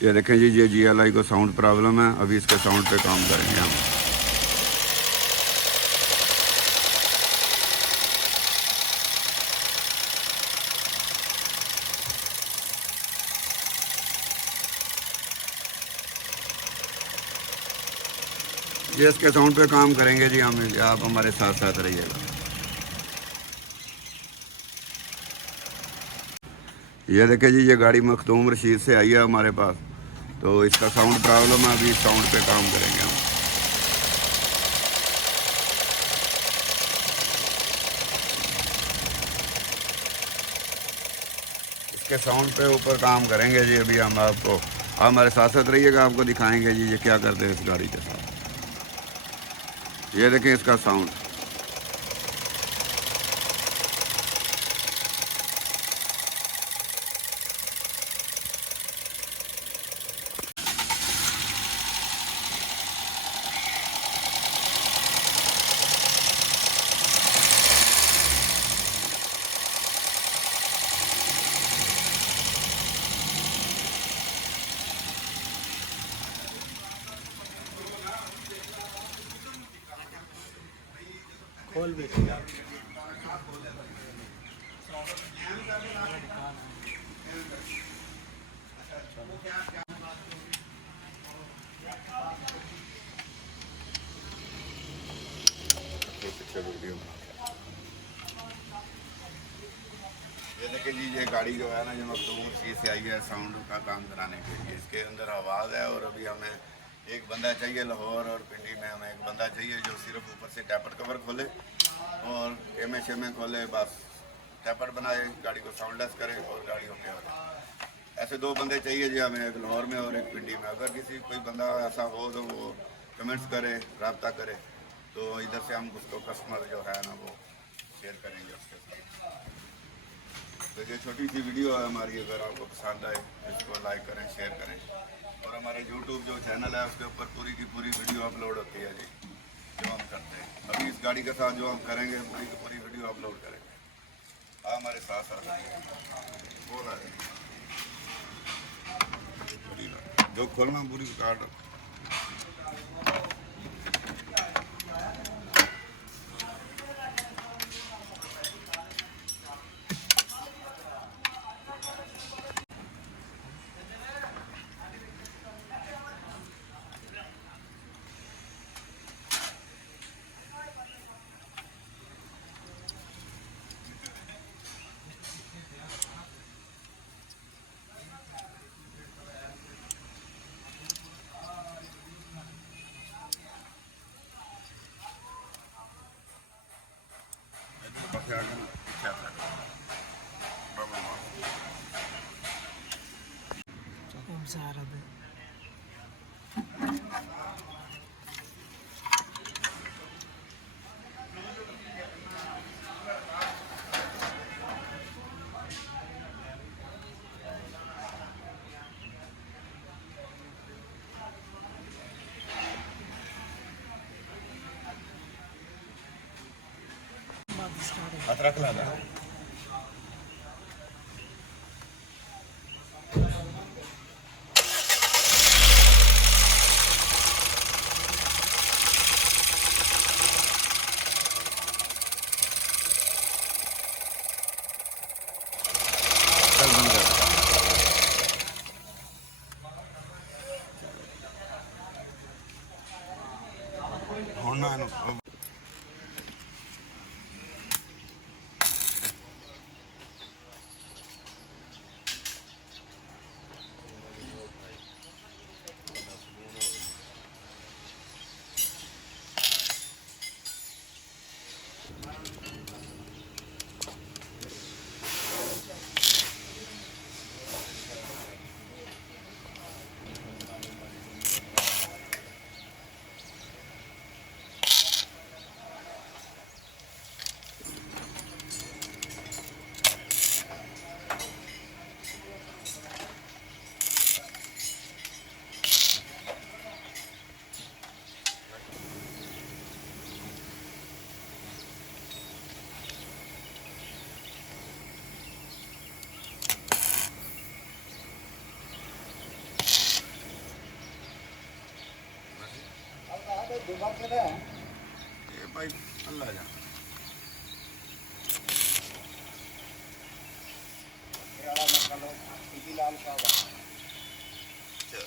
ये देखें जी, ये GLI को साउंड प्रॉब्लम है, अभी इसके साउंड पे काम करेंगे हम। ये इसके साउंड पे काम करेंगे जी हम, आप हमारे साथ साथ रहिएगा। ये देखिए जी, ये गाड़ी मखदूम रशीद से आई है हमारे पास, तो इसका साउंड प्रॉब्लम है, अभी साउंड पे काम करेंगे हम। इसके साउंड पे ऊपर काम करेंगे जी अभी हम। आपको, आप हमारे साथ साथ रहिएगा, आपको दिखाएंगे जी ये क्या करते हैं इस गाड़ी के साथ। ये देखें इसका साउंड। खोल बेटी आप। ये देखिए जी, ये गाड़ी जो है ना, जो मखदूम रशीद से आई है साउंड का काम कराने के लिए। इसके अंदर आवाज़ है, और अभी हमें एक बंदा चाहिए लाहौर और पिंडी में। हमें एक बंदा चाहिए जो सिर्फ ऊपर से टैपर कवर खोले और एमे शेमे खोले, बस टैपर बनाए, गाड़ी को साउंडलेस करे और गाड़ी ओके हो जाए। ऐसे दो बंदे चाहिए जी हमें, एक लाहौर में और एक पिंडी में। अगर किसी कोई बंदा ऐसा हो तो वो कमेंट्स करे, रब्ता करे, तो इधर से हम उसको कस्टमर जो है ना वो शेयर करेंगे उसके साथ। तो ये छोटी सी वीडियो है हमारी, अगर आपको पसंद आए इसको लाइक करें, शेयर करें। और हमारे YouTube जो चैनल है उसके ऊपर पूरी की पूरी वीडियो अपलोड होती है जी, जो हम करते हैं। अभी इस गाड़ी के साथ जो हम करेंगे पूरी की पूरी वीडियो अपलोड करेंगे। हाँ, हमारे साथ साथ बोल रहा है जो खोलना पूरी कार्ड। Om Sarada. हाथ रख ला। होना ये भाई अल्लाह जाने। चल। चल।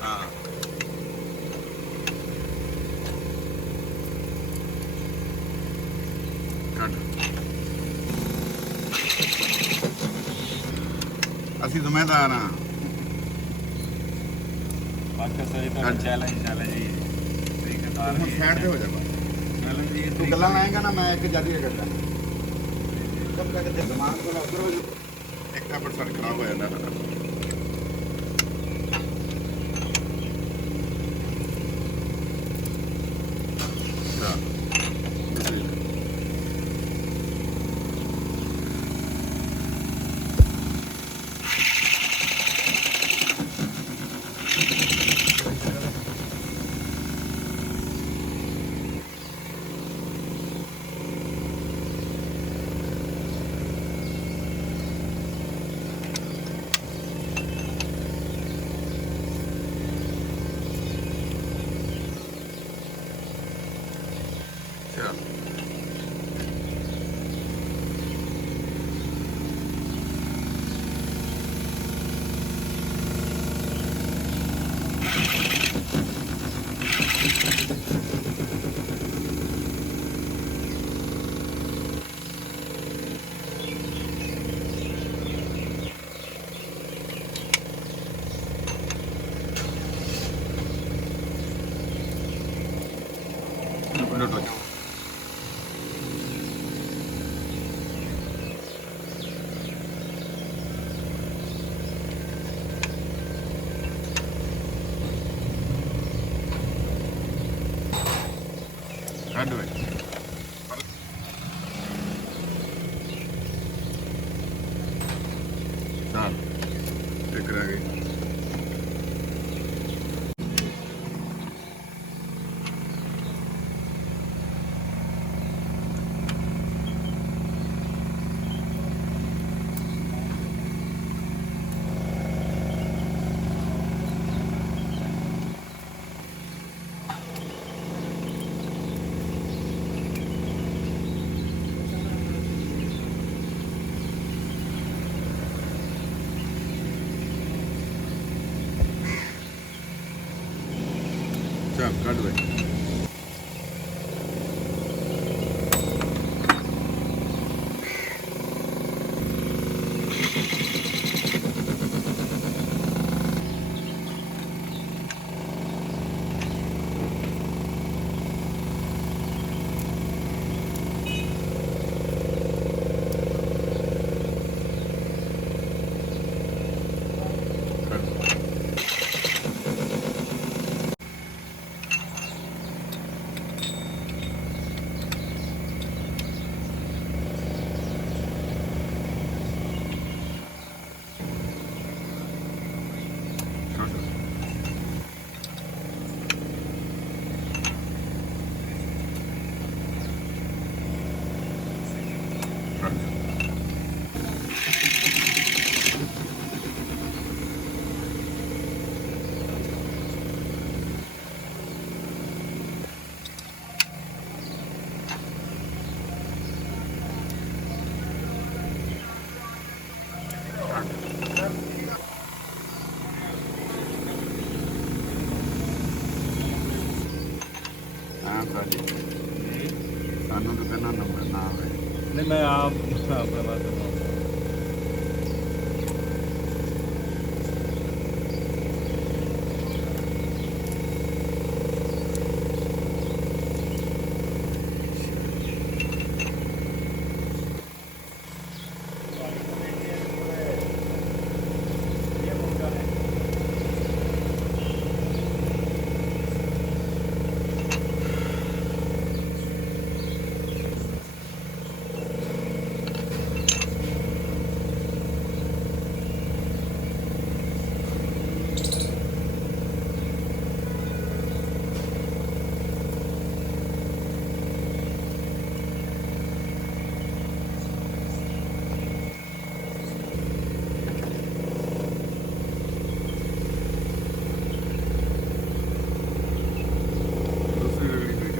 हाँ। ਅਸੀਂ ਜ਼ਿੰਮੇਦਾਰ ਹਾਂ। ਬਾਕੀ ਸਹੀ ਤਾਂ ਚੈਲੰਜ ਚੱਲ ਜੀ ਤਰੀਕੇਦਾਰ ਹੁਣ ਸਾਈਡ ਤੇ ਹੋ ਜਾ ਬਸ। ਚੈਲੰਜ ਜੀ ਤੂੰ ਗੱਲਾਂ ਲਾਏਗਾ ਨਾ ਮੈਂ ਇੱਕ ਜੱਜ ਕਰਦਾ। ਕਬ ਤੱਕ ਦੇ ਦਿਮਾਗ ਕੋਲ ਉਧਰ ਹੋ ਇੱਕ ਤਾਂ ਪਰਸੈਂਟ ਖਰਾਬ ਹੋ ਜਾਂਦਾ ਨਾ। चल। मुंडो टच। How do it? चल एक रह गई। चल कट दे। ਸਾਡੀ ਜੀ ਸਾਨੂੰ ਦੁਕਾਨਾਂ ਨੰਬਰ ਨਾ ਆਵੇ ਨਹੀਂ ਮੈਂ ਆਪ ਆਪਣੇ ਵਾਸਤੇ दूसरी रगड़ी पे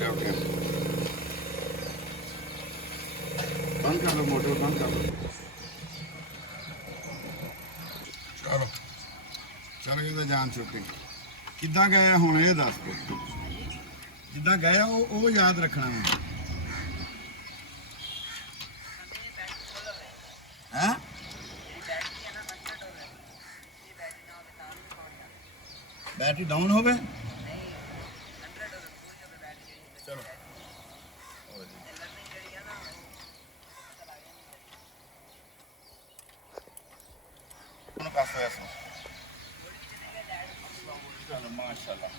ओके बंद कर लो मोटर बंद कर लो चलो चल गए जान छुट्टी किद्दां गए हुण ये दस दो जिद्दां गए वो याद रखना है हैं बैटरी डाउन हो गए चलो कौन पास होया सो चलो माशाल्लाह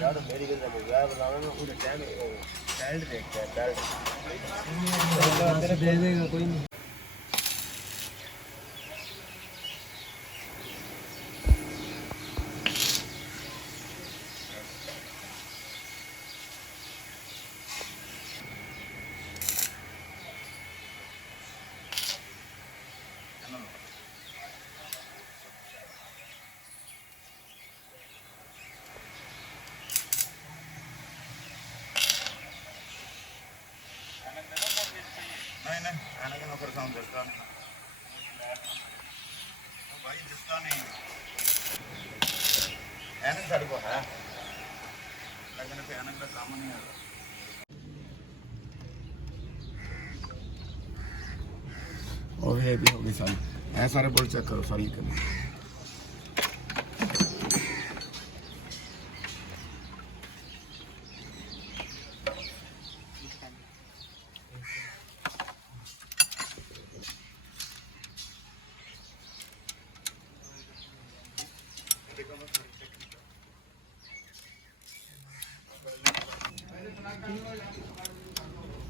यार मेरी गल में यार बताओ ना पूरे टाइम बेल्ट देखता है बेल्ट दे देगा कोई नहीं नहीं नहीं आने का नौकर काम दस्ता नहीं भाई दस्ता नहीं एनक साढ़े को है लेकिन फिर एनक का काम नहीं है और ये भी होगी सारी ऐ सारे बोल चेक करो सारी करना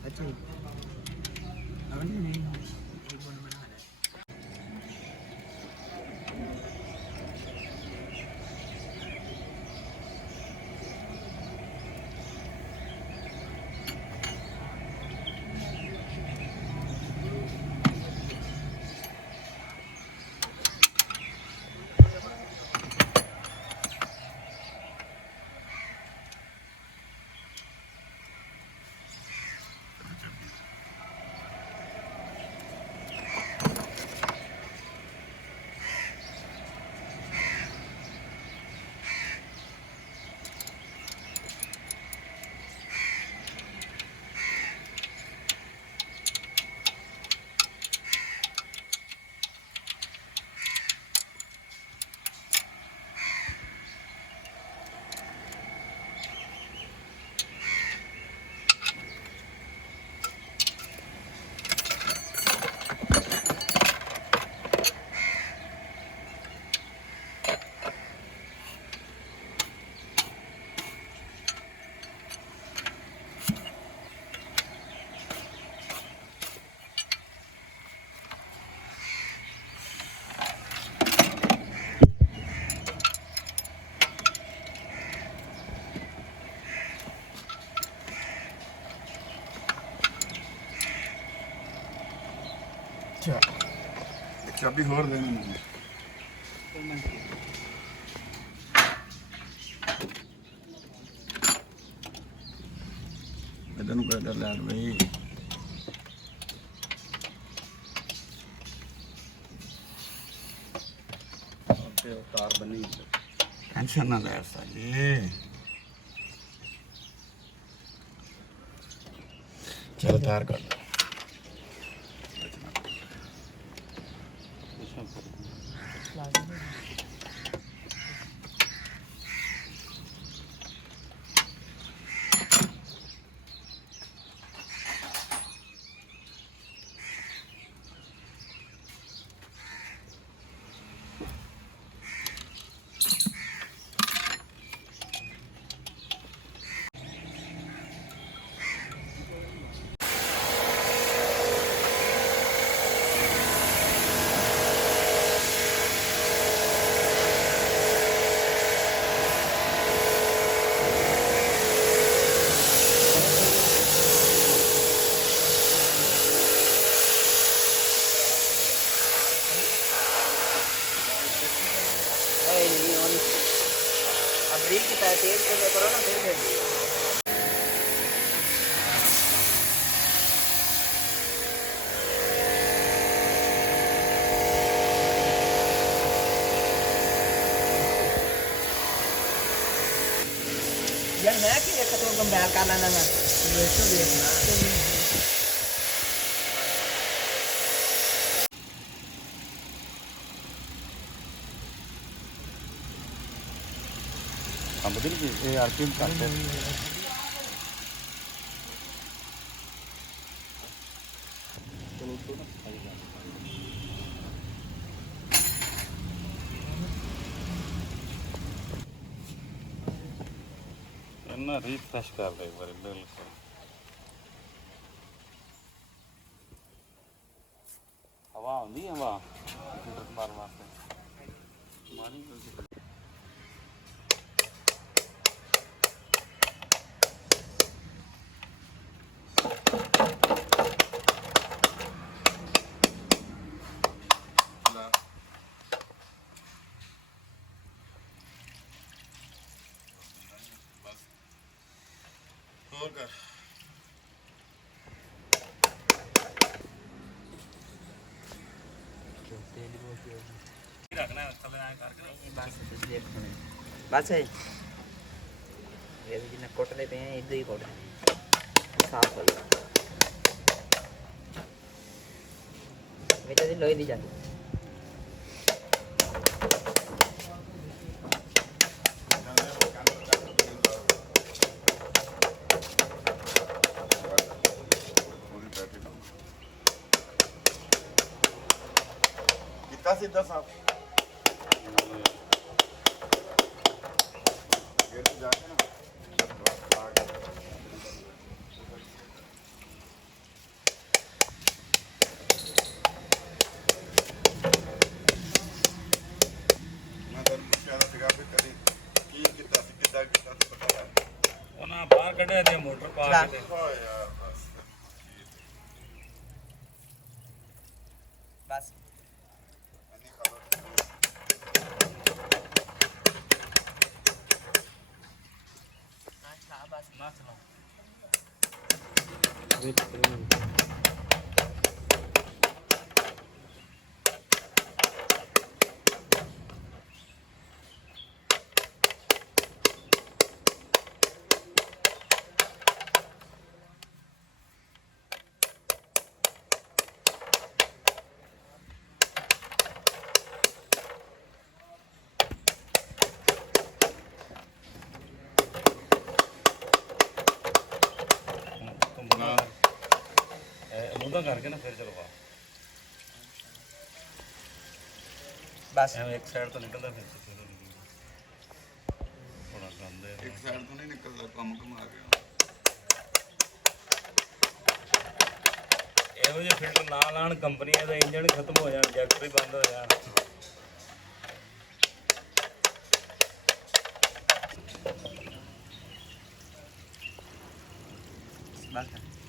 अच्छा नहीं ਚਾਬੀ ਹੋਰ ਦੇ ਮੈਨੂੰ ਇਧਰ ਨੂੰ ਕਰ ਲੈ ਬਈ ਤੇ ਤਾਰ ਬੰਨੀ ਟੈਨਸ਼ਨ ਨਾ ਲੈ ਸਾਜੀ ਚਲ ਤਾਰ ਕਰ ब्रेक की तेज करो ना फिर यार मैं कि एक तो कंपेयर कर लेना मैं देखो देखना ਕੰਮ ਬਦਲ ਗਈ ਇਹ ਆਰਪੀਐਮ ਕਰਦੇ ਇਹਨਾਂ ਰੀਫਰੈਸ਼ ਕਰ ਦੇ ਇੱਕ ਵਾਰੀ ਬਿਲਕੁਲ ਹਵਾ ਆਉਂਦੀ ਹੈ ਹਵਾ ਫਿਲਟਰ ਮਾਰਨ ਵਾਸਤੇ ਮਾਰੀ ਹੋਰ ਕਰ ਰੱਖਣਾ ਥੱਲੇ ਐ ਕਰਕੇ बस है ये भी जिन्हें कोटले पे हैं इधर ही कोट साफ हो गया बेटा दिन लोई दी जाती कितना सीधा साफ जाके ना मैं तो पूछा था फिर आपने कभी की कितना पता है ਉਹਨਾਂ ਬਾਹਰ ਕੱਢਿਆ ਤੇ ਮੋਟਰ ਪਾ ਕੇ ओ यार बस बस अन्य खबर बस ਨਾ ਚਲਾਓ ਮੁੰਡਾ ਕਰਕੇ ਨਾ ਫਿਰ ਚਲਵਾ बस ਐਵੇਂ ਇੱਕ ਸਾਈਡ ਤੋਂ ਨਿਕਲਦਾ ਫਿਰ ਥੋੜਾ ਗੰਦੇ एक साइड तो नहीं निकलता कम कमा गया ਇਹੋ ਜਿਹੇ ਫਿਲਟਰ ਨਾ ਲਾਣ ਕੰਪਨੀਆਂ ਦਾ ਇੰਜਣ ਖਤਮ ਹੋ ਜਾਣ ਜੈਕਟਰ ਹੀ ਬੰਦ ਹੋ ਜਾਣ बस